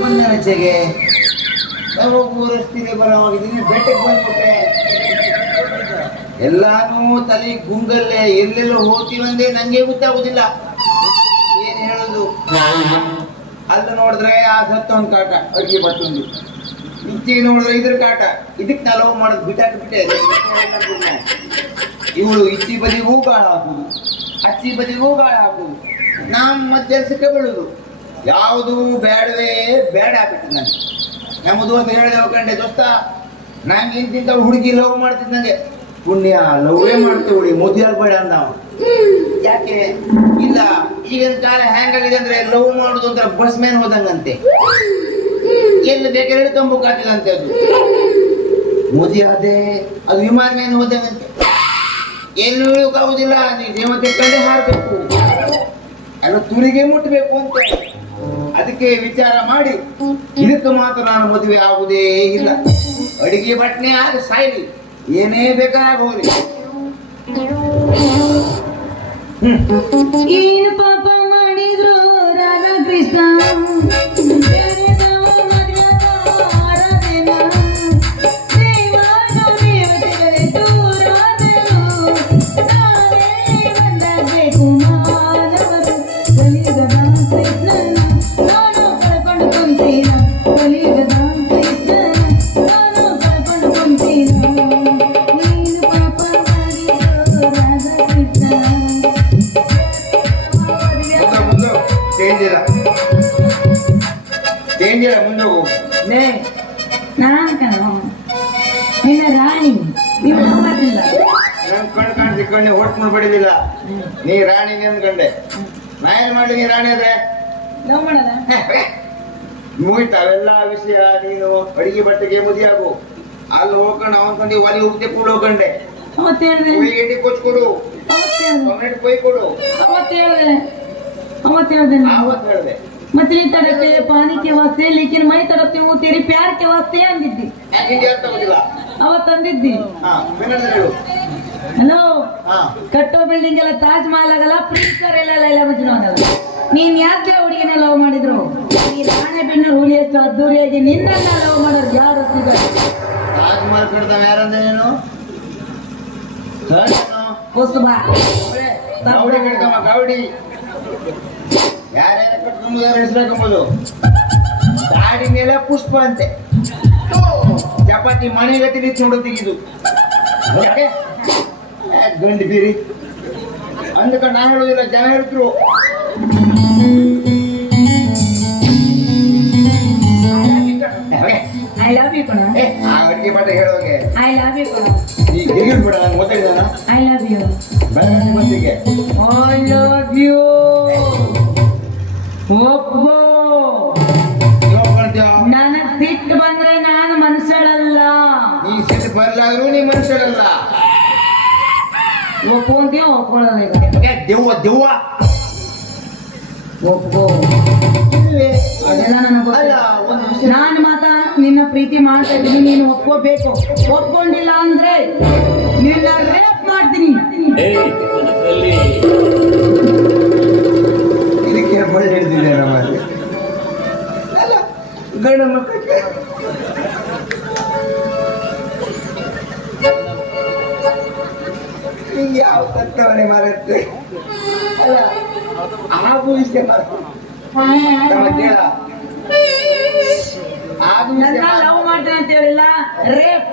ಮನುಷ್ಯಗೆ ನಾವು ರಸ್ತೆಗೆ ಬರೋವಾಗಿದ್ದೀನಿ ಬೆಟ್ಟಕ್ಕೆ ಬಂದ್ಬಿಟ್ಟೆ ಎಲ್ಲಾನು ತಲೆ ಗುಂಗಲ್ಲೇ ಎಲ್ಲೆಲ್ಲ ಹೋಗ್ತೀವಂದೆ ನಂಗೆ ಗೊತ್ತಾಗುದಿಲ್ಲ. ಏನ್ ಹೇಳೋದು? ಅಲ್ಲ ನೋಡಿದ್ರೆ ಆ ಸತ್ತೊಂದು ಕಾಟ, ಅಡಿಗೆ ಬತ್ತೊಂದು. ಇಚ್ಚಿಗೆ ನೋಡಿದ್ರೆ ಇದ್ರ ಕಾಟ. ಇದಕ್ಕೆ ನಾ ಲವ್ ಮಾಡೋದು ಬಿಟ್ಟಾಕ ಬಿಟ್ಟೆ. ಇವಳು ಇಚ್ಚಿ ಬದಿಗೂ ಗಾಳ ಹಾಕುದು ಅಚ್ಚಿ ಬದಿಗೂ ಗಾಳ ಹಾಕುದು ನಾನ್ ಸಿಕ್ಕ ಬೀಳುದು. ಯಾವುದು ಬೇಡವೇ ಬೇಡ ಆಗ್ಬಿಟ್ಟಿದ್ ನನಗೆ ನಮ್ಮದು ಅಂತ ಹೇಳಿದೆ ಕಂಡೆ ದೋಸ್ತ. ನಂಗೆ ಇಂತಿಂತ ಹುಡುಗಿ ಲವ್ ಮಾಡ್ತಿದ್ ನಂಗೆ. ಪುಣ್ಯ ಲವ್ವೇ ಮಾಡ್ತೀವಿ ಹುಡುಗಿ ಬೇಡ ಆಗ್ಬೇಡ ಅಂದ. ಯಾಕೆ? ಇಲ್ಲ, ಈಗಿನ ಕಾಲ ಹ್ಯಾಂಗಾಗಿದೆ ಅಂದ್ರೆ ಲವ್ ಮಾಡುದು ಅಂತ ಬಸ್ ಮೇನ್ ಹೋದಂಗಂತೆ. ಎಲ್ಲಿ ಬೇಕಾದ್ರೆ ಅಂತ ಅದು. ಮೋದಿ ಅದೇ ಅದು ವಿಮಾನ ಮೇನ್ ಹೋದಂಗಂತೆ. ಎಲ್ಲಿ ಇಳಿಯೋಕ್ಕಾಗುದಿಲ್ಲ ನೀವು ತೆಕ್ಕೊಂಡೆ ಹಾರಬೇಕು. ಅಲ್ಲ ತುರಿಗೆ ಮುಟ್ಟಬೇಕು ಅಂತ. ಅದಕ್ಕೆ ವಿಚಾರ ಮಾಡಿ. ಇದಕ್ಕೆ ಮಾತ್ರ ನಾನು ಮದುವೆ ಆಗುವುದೇ ಇಲ್ಲ. ಅಡಿಗೆ ಬಟ್ನೆ ಆಗ ಸಾಯ್ಲಿ ಏನೇ ಬೇಕಾಗೋಗ್ಲಿ ಏನು ಪಾಪ ಮಾಡಿದ್ರು ರಾಧಾಕೃಷ್ಣ? ರಾಣಿ ನೀವು ನಂಬತ್ತಿಲ್ಲ ನನ್ ಕಣ್ ಕಾಣಿಸಿ ಕಣ್ಣಿ ಹೊಟ್ಕೊಂಡು ಬಡಿದಿಲ್ಲ ನೀ ರಾಣಿ ಅಂದ್ಕಂಡೆ ನಾ ಏನ್ ಮಾಡಿ ನೀ ರಾಣಿ ಆದ್ರೆ ಲವ್ ಮಾಡದ ಮುಗಿತ ಅವೆಲ್ಲ ವಿಷಯ ನೀನು ಅಡಿಗೆ ಬಟ್ಟೆಗೆ ಮದುವೆ ಆಗು ಅಲ್ಲಿ ಹೋಗ್ಕೊಂಡು ಅವನ್ ಕಂಡು ಒಲಿ ಹೋಗ್ತೆ ಕೂಡ ಹೋಗ್ಕೊಂಡೆ ಅವತ್ತು ಹೇಳಿದೆ ಉಳ್ಳಿಗೆಡ್ಡಿ ಕೊಚ್ಕೊಡು ಅವತ್ತು ಹೇಳಿದೆ ಟೊಮೆಟೊ ಕೊಯ್ ಕೊಡು ಅವತ್ತು ಹೇಳಿದೆ ಅವತ್ತು ಹೇಳಿದೆ ನಾನು ಆವತ್ ಹೇಳ್ದೆ मछली तड़पते पानी के वास्ते लेकिन मैं तड़पती हूँ तेरे प्यार के वास्ते ಅಂದಿದ್ದಿ ಕನ್ನಡದಲ್ಲಿ ಹೇಳು. ಹಲೋ ಹಾ. ಕಟ್ಟೋ ಬಿಲ್ಡಿಂಗ್ ಎಲ್ಲ ತಾಜ್ ಮಹಲ್ ಆಗಲ್ಲ ಪ್ರೀತರ್ ಎಲ್ಲ ಲೈಲ ಮಜ್ನು ಆಗಲ್ಲ. ನೀನ್ ಯಾಕೆ ಹುಡುಗಿನ ಲವ್ ಮಾಡಿದ್ರು? ನೀ ರಾಣೆ ಹುಲಿ ಹುಲಿಯಷ್ಟು ಅದ್ದೂರಿಯಾಗಿ ನಿನ್ನನ್ನ ಲವ್ ಮಾಡೋರು ಯಾರು ತಾಜ್ ಮಹಲ್ ನೀನು. ಕುಸುಬ. ಗೌಡಿ ಯಾರ್ಯಾರ ಕಟ್ಕೊಂಡು ಹೆಸರು ಹಾಕೊಂಬೋದು ಗಾಡಿ ಮೇಲೆ ಪುಷ್ಪ ಅಂತೆ. ಚಪಾತಿ ಮನೆಗತಿ ಗತಿ ನೋಡೋ ತೆಗಿದು ಯಾಕೆ? ಗಂಡು ಬೀರಿ. ಅಂದಕ ನಾ ಹೇಳೋದಿಲ್ಲ ಜನ ಹೇಳ್ತಿರು ಐ ಲವ್ ಯು ಕಣ. ಏ, ಆ ಅಡಿಗೆ ಮಾತ್ರ ಹೇಳೋಗೆ ಐ ಲವ್ ಯು ಕಣ. ಈ ಬಿಡ ಐ ಲವ್ ಯು ಬೆಳಗ್ಗೆ ಬಂದಿಗೆ ಐ ಲವ್ ಯು ಒಪ್ಪೋ ಒಪ್ಕೊಂತೀವ ಒಪ್ಕೊಳ್ಳಲ್ಲ ಈಗ ಏ, ದೆವ್ವ ದೆವ್ವ. ಒಪ್ಕೋ. ಅದೆಲ್ಲ ನನಗೆ ಅಲ್ಲ ಒಂದು ವಿಷಯ ನಾನು ಮಾತ್ರ ನಿನ್ನ ಪ್ರೀತಿ ಮಾಡ್ತಾ ಇದ್ದೀನಿ ನೀನು ಒಪ್ಕೋಬೇಕು. ಒಪ್ಕೊಂಡಿಲ್ಲ ಅಂದ್ರೆ ನಿನ್ನ ರೇಪ್ ಮಾಡ್ತೀನಿ. ಇದಕ್ಕೆ ಬಳ್ಳಿ ಹಿಡಿದಿದೆ ಅಲ್ಲ ಗಂಡು ಮಕ್ಕಳಿಗೆ. ಯಾವ ತತ್ತವನೆ ಮರತ್ತೆ? ಅಲ್ಲ ಆಗು ವಿಷಯ ಮಾರ. ತಮ್ಮ ಕೇಳ. ಲವ್ ಮಾಡ್ತೀನಿ ಅಂತ ಹೇಳಿಲ್ಲ. ರೇಪ್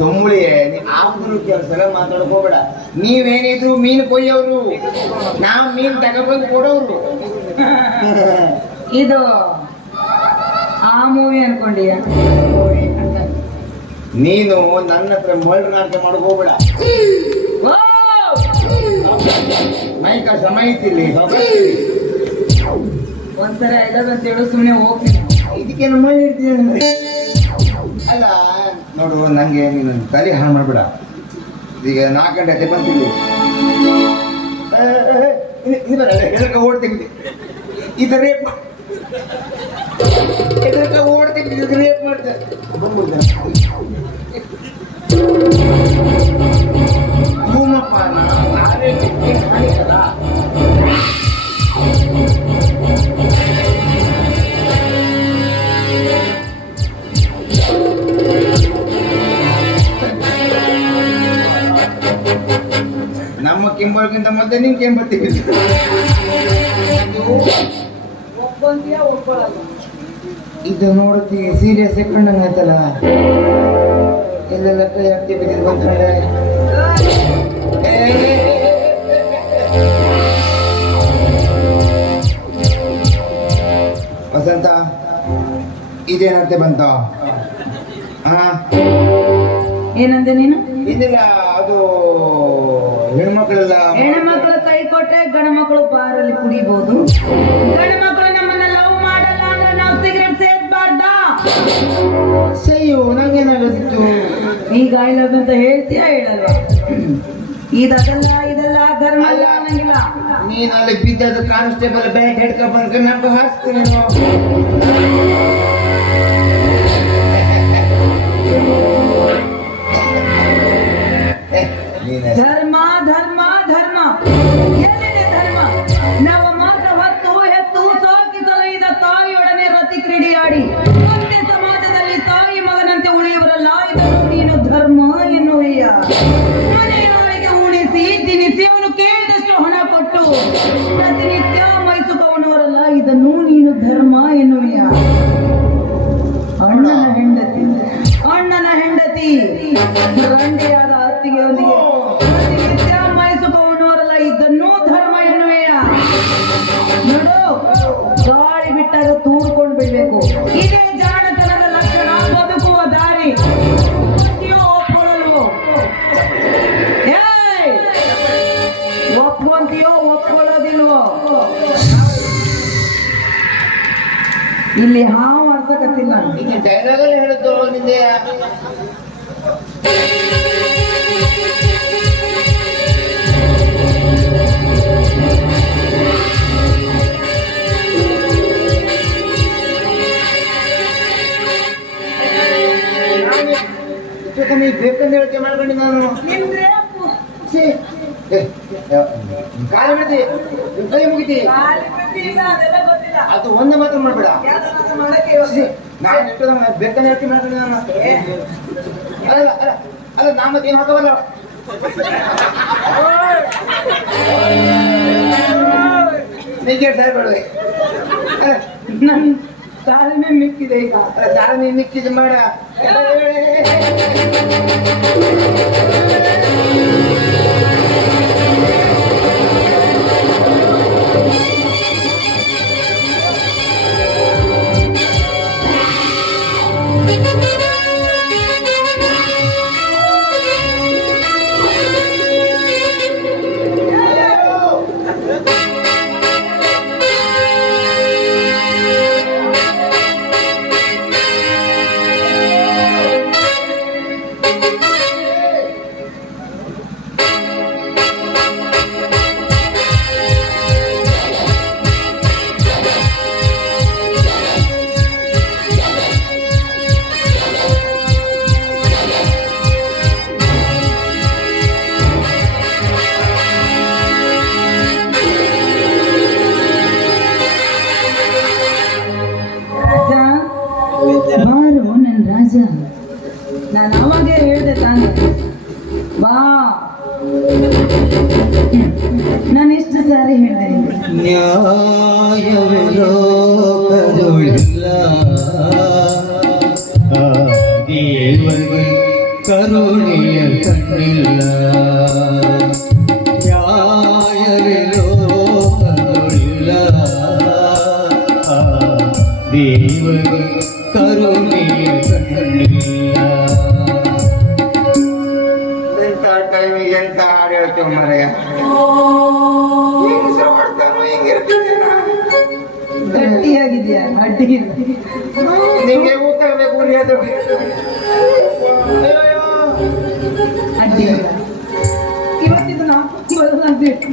ಸುಮ್ಮಳಿಯೇ ನೀ ಆಗುದ್ರು ಕೆಲಸ ಮಾತಾಡಕ್ ಹೋಗ್ಬೇಡ ನೀವೇನಿದ್ರು ಮೀನು ಕೊಯ್ಯೋರು. ನಾವ್ ಮೀನ್ ತಗೊಬಂದು ಕೊಡೋರು. ಇದು ಆ ಮೂವಿ ಅನ್ಕೊಂಡಿಯ? ನೀನು ನನ್ನ ಹತ್ರ ಮಳ್ಳ ನಾಟಕ ಮಾಡಕ್ ಹೋಗ್ಬೇಡ ಮೈಕ ಸಮಯ ಐತಿಲ್ಲಿ ಒಂದ್ಸಲ ಎಲ್ಲದ ಅಂತ ಹೇಳು ಸುಮ್ಮನೆ ಹೋಗ್ತೀನಿ. ಇದಕ್ಕೆ ನಮ್ಮ ಇರ್ತೀನಿ ಅಲ್ಲ ನೋಡು ನಂಗೆ ನೀನು ತಲೆ ಹಾಳು ಮಾಡ್ಬೇಡ. ಈಗ ನಾಲ್ಕು ಗಂಟೆ ಅದೇ ಬಂತಿಲ್ಲಿ ಓಡ್ತೀನಿ ಇದು ರೇಪ್ ಓಡ್ತೀನಿ ಇದು ರೇಪ್ ಮಾಡ್ತಾರೆ ನಮ್ಮ ಕೆಂಬರ್ಗಿಂತ ಮೊದಲೇ ನಿಮ್ ಇದು ನೋಡುತ್ತಿ ಸೀರಿಯಸ್ ಇಟ್ಕೊಂಡಂಗೆ ಆಯ್ತಲ್ಲ ಎಲ್ಲೆಲ್ಲ ಕೈ ಹಾಕಿ ಬಿದ್ದಿದ್ದು ಇದೇನಂತೆ ಬಂತ? ಏನಂತೆ ನೀನು? ಇದಿಲ್ಲ ಅದು ಹೆಣ್ಮಕ್ಳೆಲ್ಲ ಹೆಣ್ಮಕ್ಳು ಕೈ ಕೊಟ್ರೆ ಗಂಡು ಮಕ್ಕಳು ಬಾರಲ್ಲಿ ಕುಡಿಬಹುದು ಮಕ್ಕಳು ನಮ್ಮನ್ನ ಲವ್ ಮಾಡಲ್ಲ ಅಂದ್ರೆ ನಾವು ಸಿಗರೆಟ್ ಸೇರ್ಬಾರ್ದ ಸಯ್ಯೋ ನಂಗೇನಾಗತ್ತಿತ್ತು ಈಗ ಐ ಲವ್ ಅಂತ ಹೇಳ್ತೀಯಾ ಹೇಳಲ್ವಾ ಇದಲ್ಲ ಇದೆಲ್ಲ ಧರ್ಮ ಅಲ್ಲ ಅನ್ನಂಗಿಲ್ಲ. ನೀನು ಅಲ್ಲಿ ಬಿದ್ದದ್ದು ಕಾನ್ಸ್ಟೇಬಲ್ ಬ್ಯಾಂಕ್ ಹಿಡ್ಕೊಂಡ್ ಬಂದ್ಕೊಂಡು ನಂಗೆ ಹಾಕ್ತೀನಿ ನೀನೆ ರಂಡಿಯಾದ ಅತ್ತಿಗೆಯೊಂದಿಗೆ ಮೈಸುಕವನವರಲ್ಲ ಇದನ್ನೂ ಧರ್ಮ ಎನ್ನುವೆಯ? ನೋಡು, ಗಾಳಿ ಬಿಟ್ಟಾಗ ತೂರ್ಕೊಂಡು ಬಿಡ್ಬೇಕು ಇದೇ ಜಾಣತನದ ಲಕ್ಷಣ, ಬದುಕುವ ದಾರಿ. ಏಯ್! ಒಪ್ಕೊಂತೀಯೋ ಒಪ್ಕೊಳ್ಳೋದಿಲ್ವೋ ಇಲ್ಲಿ ಹಾವು ಅರ್ಥ ಕತ್ತಿಲ್ಲ ಡೈಲಾಗ್ ಅಲ್ಲಿ ಹೇಳಿದ್ದು ನಿಂದೆ ಬೇಕಂತ ಹೇಳಿಕೆ ಮಾಡ್ಕೊಂಡು ನಾನು. ಕಾಲ ಬಿಡ್ತಿ ಕೈ ಮುಗಿತಿ. ಅದು ಒಂದೇ ಮಾತ್ರ ಮಾಡ್ಬೇಡ. ಮಾಡಕ್ಕೆ ನಾನು ಇಟ್ಟು ನಾನು ಬೇಕಂತ ಹೇಳ್ತಿ ಮಾಡ್ಕೊಂಡು ನಾನು. ಅಲ್ಲ ಅಲ್ಲ ಅಲ್ಲ ನಾ ಮತ್ತೆ ಏನು ಹಾಕವಲ್ಲ ನಿಗೆ ಸಾಯ್ಬೇಡ್ವೆ ನನ್ ತಾಳ್ಮೆ ಮಿಕ್ಕಿದೆ ಈಗ ದಾರ ನೀನು ನಿಕ್ಕಿದ್ದು ಮಾಡ ರಾಜ ರಾಜ ನಾನು ಅವಾಗೆ ಹೇಳಿದೆ ತಾನು ಬಾ ನಾನು ಎಷ್ಟು ಸಾರಿ ಹೇಳಿದೆ? ನಿಂಗೆ ನ್ಯಾಯವೇ ಲೋಕದೊಳಿಲ್ಲ ಆ ದೇವರಿಗೆ ಕರುಣೆಯ ಕಣ್ಣಿಲ್ಲ. ನ್ಯಾಯವೇ ಲೋಕದೊಳಿಲ್ಲ ಆ ದೇವರಿಗೆ ಕರುಣೆಯ ಮಾರಾಯ ಹೆಂಗಸ್ರು ಮಾಡ್ತಾನೋ ಹಿಂಗಿರ್ತೀನಿ ಗಟ್ಟಿಯಾಗಿದ್ಯಾ ಅಡ್ಡಿ ಇಲ್ಲ. ನಿಂಗೆ ಗೊತ್ತಾಗಬೇಕು ಉರಿಯೋದು ಅಡ್ಡಿ ಇಲ್ಲ. ಇವತ್ತಿದು ನಾಲ್ಕು ಬದಲಾಗ್ಬೇಕು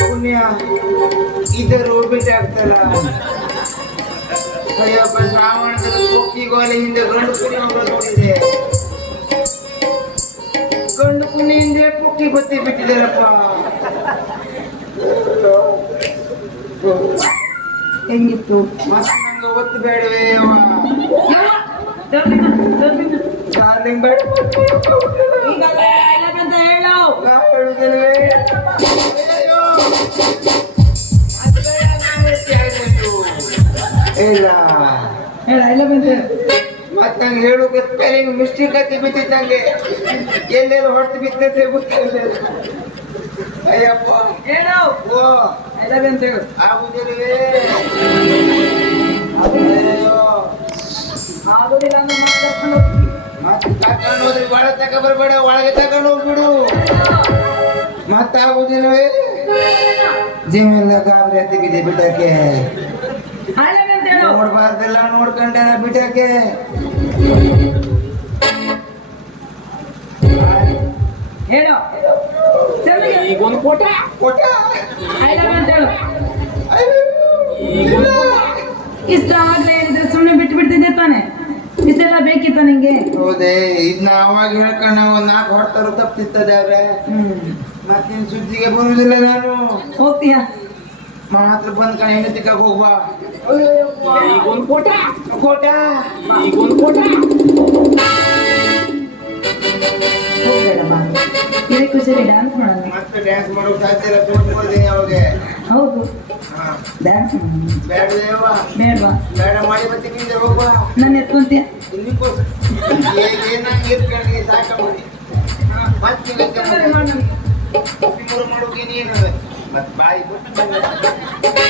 ಪುಣ್ಯ ಇದ್ದರು ಬಿಟ್ಟಾಗ್ತಲ್ಲ ಅಯ್ಯಪ್ಪ ಶ್ರಾವಣದ ಕೊಕ್ಕಿಗೋಲೆ ಹಿಂದೆ ಗಂಡು ಕುನಿ ಬತ್ತಿ ಬಿಟ್ಟಿದ್ದಾರಪ್ಪ ಹೆಂಗಿತ್ತು ಮತ್ತೆ ನಂಗೆ ಒತ್ತು ಬೇಡವೇ ಅವ ಡರ್ಲಿಂಗ್, ಡರ್ಲಿಂಗ್. ಡಾರ್ಲಿಂಗ್ ಬೇಡ ಈಗಲೇ I love you ಅಂತ ಹೇಳು ನಾ ಹೇಳುದಿಲ್ವೇ ಅಯ್ಯಯ್ಯೋ. ಮತ್ತೆ ನಾನು ಎತ್ತಿ ಆಯ್ತು. ಇಲ್ಲ ಹೇಳ ಇಲ್ಲ ಬಂತು ಮತ್ ಹೇಳು ಹೇಳೋಕೆ ಸ್ಪೆಲ್ಲಿಂಗ್ ಮಿಸ್ಟೇಕ್ ಹತ್ತಿ ಬಿದ್ದಿದ್ದಂಗೆ ಎಲ್ಲೆಲ್ಲ ಹೊಡೆದು ಬಿದ್ದೈತೆ ಗೊತ್ತಿಲ್ಲ ಅಯ್ಯಪ್ಪ. ಏನು ಓ. ಅಂತ ಹೇಳು. ಆಗುದಿಲ್ಲವೇ ಆಗುದಿಲ್ಲ. ಅಂದ್ರೆ ತಕೊಂಡು ಹೋದ್ರೆ ಒಳ ತಕ ಬರ್ಬೇಡ ಒಳಗೆ ತಕೊಂಡು ಹೋಗ್ಬಿಡು. ಮತ್ತೆ ಆಗುದಿಲ್ವೇ ಜಿಮ್ಮೆಲ್ಲ ಗಾಬರಿ ಹತ್ತಿ ಬಿದ್ದೆ ಬಿಟ್ಟಕ್ಕೆ ನೋಡ್ಬಾರ್ದೆಲ್ಲ ನೋಡ್ಕೊಂಡೆ ಬಿಟ್ಟಕ್ಕೆ ಹೇಳು. ಕೋಟ. ಕೊಟ್ಟ ಇಲ್ಲ ಬಂತು ಹೇಳು. ಇಷ್ಟ ಆಗ್ಲೇ ಇದ್ರೆ ಸುಮ್ಮನೆ ಬಿಟ್ಟು ಬಿಡ್ತಿದ್ದೆ ತಾನೆ. ಇದೆಲ್ಲ ಬೇಕಿತ್ತ ನಿಂಗೆ? ಹೌದೇ ಇದನ್ನ ಅವಾಗ ಹೇಳ್ಕೊಂಡ ಒಂದ್ ನಾಲ್ಕು ಹೊಡ್ತಾರು ತಪ್ಪಿಸ್ತದೆ ಅವ್ರೆ ಮತ್ತಿನ್ ಸುದ್ದಿಗೆ ಬರುವುದಿಲ್ಲ ನಾನು. ಹೋಗ್ತೀಯಾ? ಮಾತ್ರ ಬಂದ್ ಕಣ ಹೆಣ್ಣು ತಿಕ್ಕಕ್ ಹೋಗ್ಬಾ ಈಗೊಂದು ಕೋಟ ಕೋಟ ಈಗೊಂದು ಕೋಟ ಹೋಗ್ಬೇಡ ಬಾ ಇದೇ ಖುಷಿಯಲ್ಲಿ ಡ್ಯಾನ್ಸ್ ಮಾಡೋಣ ಮತ್ತೆ ಡ್ಯಾನ್ಸ್ ಮಾಡೋಕ್ ಸಾಧ್ಯ ಇಲ್ಲ ಮಾಡಿದೀನಿ ಅವಾಗ ಹೌದು. ಡ್ಯಾನ್ಸ್ ಬೇಡ ದೇವ ಬೇಡವಾ ಬೇಡ ಮಾಡಿ ಬರ್ತೀನಿ ಹಿಂದೆ ಹೋಗ್ಬಾ ನಾನು ಎತ್ಕೊಂತೀಯ ಏನಾಗಿ ಇರ್ಕೊಂಡು ಸಾಕ ಮಾಡಿ ಮತ್ತೆ ಮಾಡೋಕೆ ನೀನದ ಮತ್ತೆ ಬಾಯಿ ಬಿಟ್ಟು